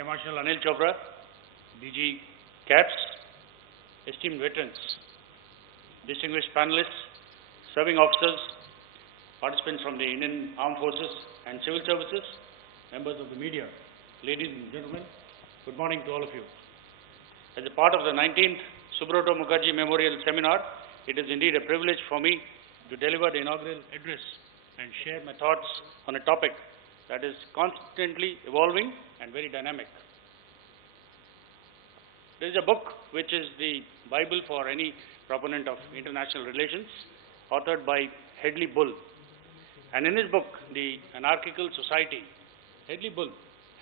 Marshal Anil Chopra, DG CAPS, esteemed veterans, distinguished panelists, serving officers, participants from the Indian Armed Forces and Civil Services, members of the media, ladies and gentlemen, good morning to all of you. As a part of the 19th Subroto Mukherjee Memorial Seminar, it is indeed a privilege for me to deliver the inaugural address and share my thoughts on a topic that is constantly evolving and very dynamic. There is a book which is the Bible for any proponent of international relations, authored by Hedley Bull. And in his book, The Anarchical Society, Hedley Bull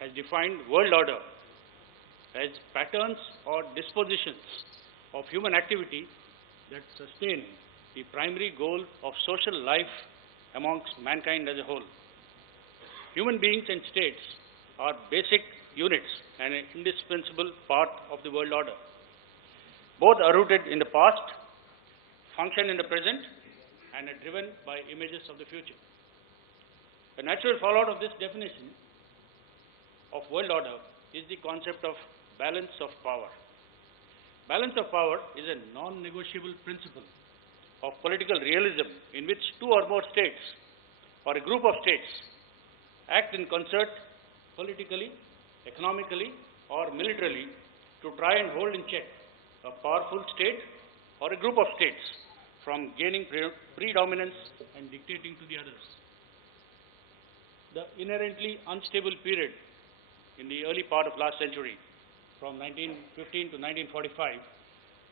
has defined world order as patterns or dispositions of human activity that sustain the primary goal of social life amongst mankind as a whole. Human beings and states are basic units and an indispensable part of the world order. Both are rooted in the past, function in the present, and are driven by images of the future. A natural fallout of this definition of world order is the concept of balance of power. Balance of power is a non-negotiable principle of political realism in which two or more states or a group of states act in concert politically, economically, or militarily to try and hold in check a powerful state or a group of states from gaining predominance and dictating to the others. The inherently unstable period in the early part of last century, from 1915 to 1945,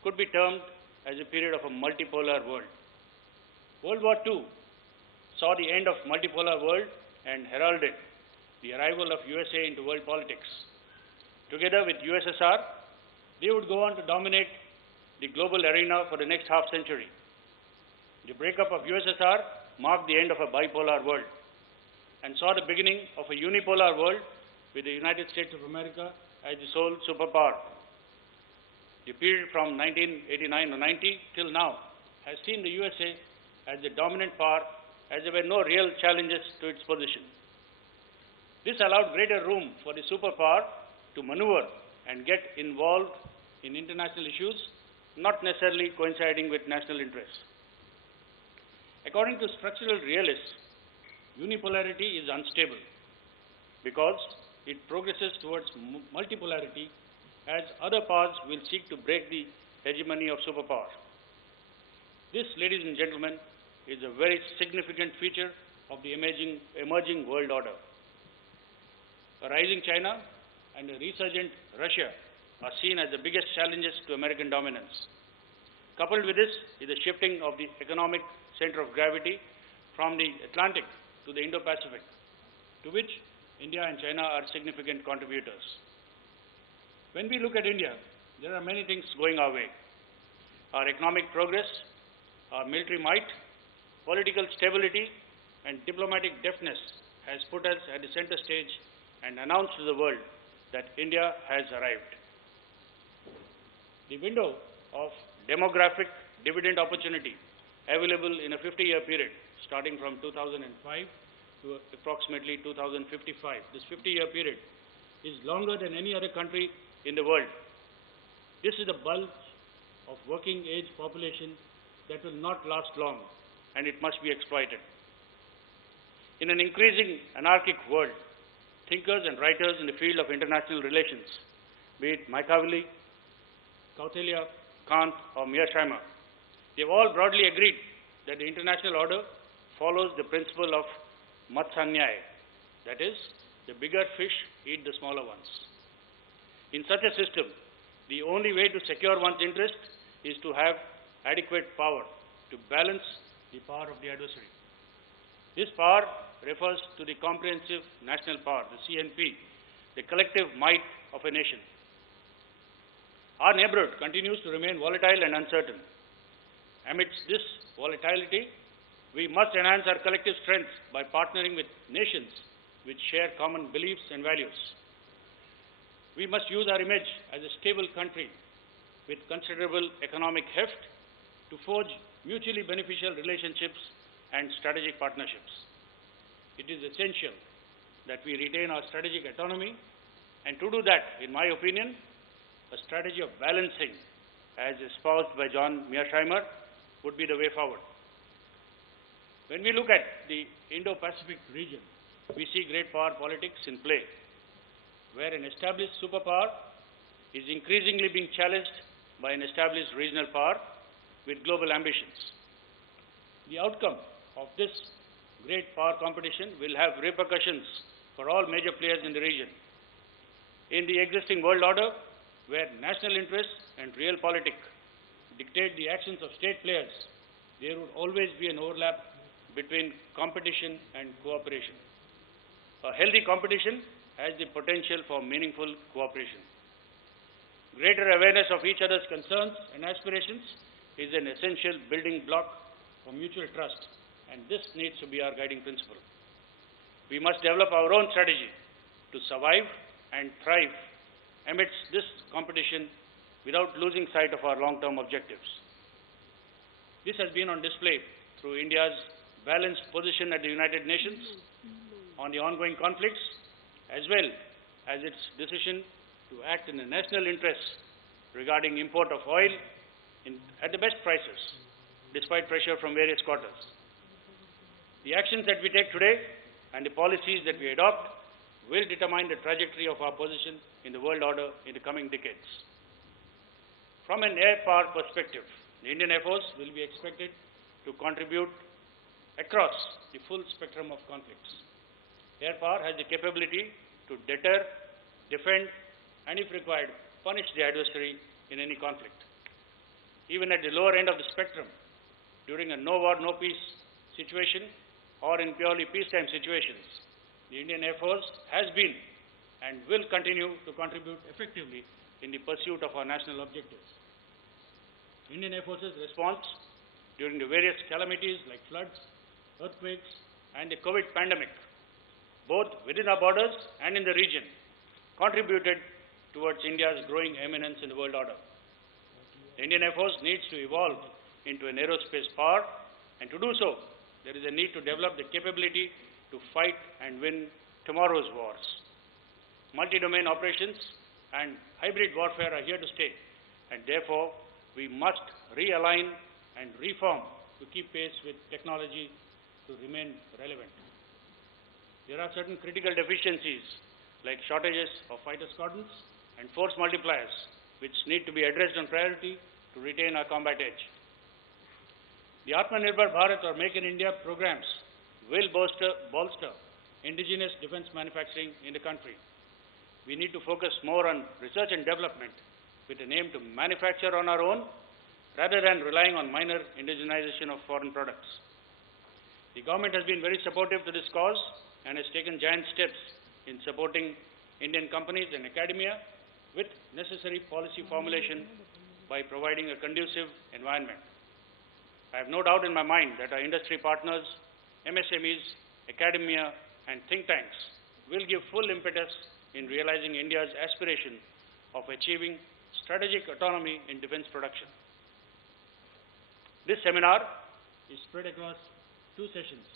could be termed as a period of a multipolar world. World War II saw the end of multipolar world and heralded the arrival of USA into world politics. Together with USSR, they would go on to dominate the global arena for the next half century. The breakup of USSR marked the end of a bipolar world and saw the beginning of a unipolar world with the United States of America as the sole superpower. The period from 1989 to 90 till now has seen the USA as the dominant power, as there were no real challenges to its position. This allowed greater room for the superpower to maneuver and get involved in international issues, not necessarily coinciding with national interests. According to structural realists, unipolarity is unstable because it progresses towards multipolarity as other powers will seek to break the hegemony of superpower. This, ladies and gentlemen, is a very significant feature of the emerging world order. A rising China and a resurgent Russia are seen as the biggest challenges to American dominance. Coupled with this is the shifting of the economic center of gravity from the Atlantic to the Indo-Pacific, to which India and China are significant contributors. When we look at India, there are many things going our way. Our economic progress, our military might, political stability, and diplomatic deftness has put us at the center stage and announced to the world that India has arrived. The window of demographic dividend opportunity available in a 50-year period starting from 2005 to approximately 2055. This 50-year period is longer than any other country in the world. This is a bulge of working age population that will not last long, and it must be exploited. In an increasing anarchic world, thinkers and writers in the field of international relations, be it Machiavelli, Kautilya, Kant, or Mearsheimer, they have all broadly agreed that the international order follows the principle of Matsanyaya, that is, the bigger fish eat the smaller ones. In such a system, the only way to secure one's interest is to have adequate power to balance the power of the adversary. This power refers to the comprehensive national power, the CNP, the collective might of a nation. Our neighborhood continues to remain volatile and uncertain. Amidst this volatility, we must enhance our collective strength by partnering with nations which share common beliefs and values. We must use our image as a stable country with considerable economic heft to forge mutually beneficial relationships and strategic partnerships. It is essential that we retain our strategic autonomy And to do that, in my opinion, a strategy of balancing, as espoused by John Mearsheimer, would be the way forward. When we look at the Indo-Pacific region, we see great power politics in play, where an established superpower is increasingly being challenged by an established regional power with global ambitions. The outcome of this great power competition will have repercussions for all major players in the region. In the existing world order, where national interests and realpolitik dictate the actions of state players, there would always be an overlap between competition and cooperation. A healthy competition has the potential for meaningful cooperation. Greater awareness of each other's concerns and aspirations is an essential building block for mutual trust, and this needs to be our guiding principle. We must develop our own strategy to survive and thrive amidst this competition without losing sight of our long-term objectives. This has been on display through India's balanced position at the United Nations on the ongoing conflicts, as well as its decision to act in the national interest regarding import of oil at the best prices, despite pressure from various quarters. The actions that we take today and the policies that we adopt will determine the trajectory of our position in the world order in the coming decades. From an air power perspective, the Indian Air Force will be expected to contribute across the full spectrum of conflicts. Air power has the capability to deter, defend, and if required, punish the adversary in any conflict. Even at the lower end of the spectrum, during a no war, no peace situation or in purely peacetime situations, the Indian Air Force has been and will continue to contribute effectively in the pursuit of our national objectives. Indian Air Force's response during the various calamities like floods, earthquakes, and the COVID pandemic, both within our borders and in the region, contributed towards India's growing eminence in the world order. The Indian Air Force needs to evolve into an aerospace power, and to do so, there is a need to develop the capability to fight and win tomorrow's wars. Multi-domain operations and hybrid warfare are here to stay, and therefore we must realign and reform to keep pace with technology to remain relevant. There are certain critical deficiencies like shortages of fighter squadrons and force multipliers which need to be addressed on priority to retain our combat edge. The Atmanirbhar Bharat or Make in India programs will bolster indigenous defense manufacturing in the country. We need to focus more on research and development with an aim to manufacture on our own rather than relying on minor indigenization of foreign products. The government has been very supportive to this cause and has taken giant steps in supporting Indian companies and academia with necessary policy formulation by providing a conducive environment. I have no doubt in my mind that our industry partners, MSMEs, academia, and think tanks will give full impetus in realizing India's aspiration of achieving strategic autonomy in defense production. This seminar is spread across 2 sessions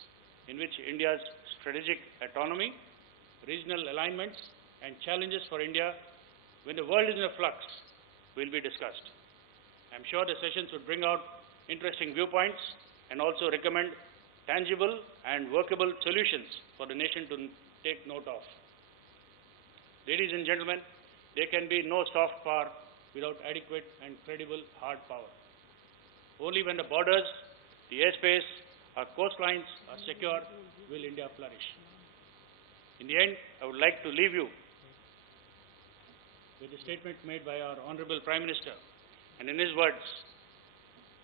in which India's strategic autonomy, regional alignments, and challenges for India when the world is in a flux will be discussed. I am sure the sessions would bring out interesting viewpoints and also recommend tangible and workable solutions for the nation to take note of. Ladies and gentlemen, there can be no soft power without adequate and credible hard power. Only when the borders, the airspace, our coastlines are secure will India flourish. In the end, I would like to leave you with a statement made by our Honorable Prime Minister, and in his words,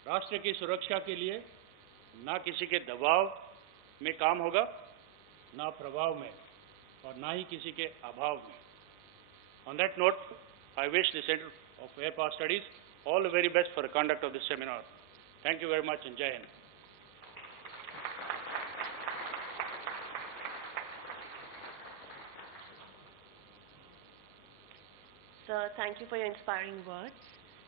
राष्ट्र की सुरक्षा के लिए ना किसी के दबाव में काम होगा, ना प्रभाव में, और ना ही किसी के अभाव में. On that note, I wish the Center of Air Power Studies all the very best for the conduct of this seminar. Thank you very much and Jai Hind. Sir, thank you for your inspiring words.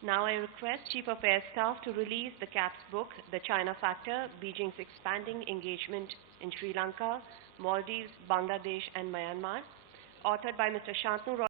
Now I request Chief of Air Staff to release the CAPS book, The China Factor, Beijing's Expanding Engagement in Sri Lanka, Maldives, Bangladesh and Myanmar, authored by Mr. Shantanu Roy.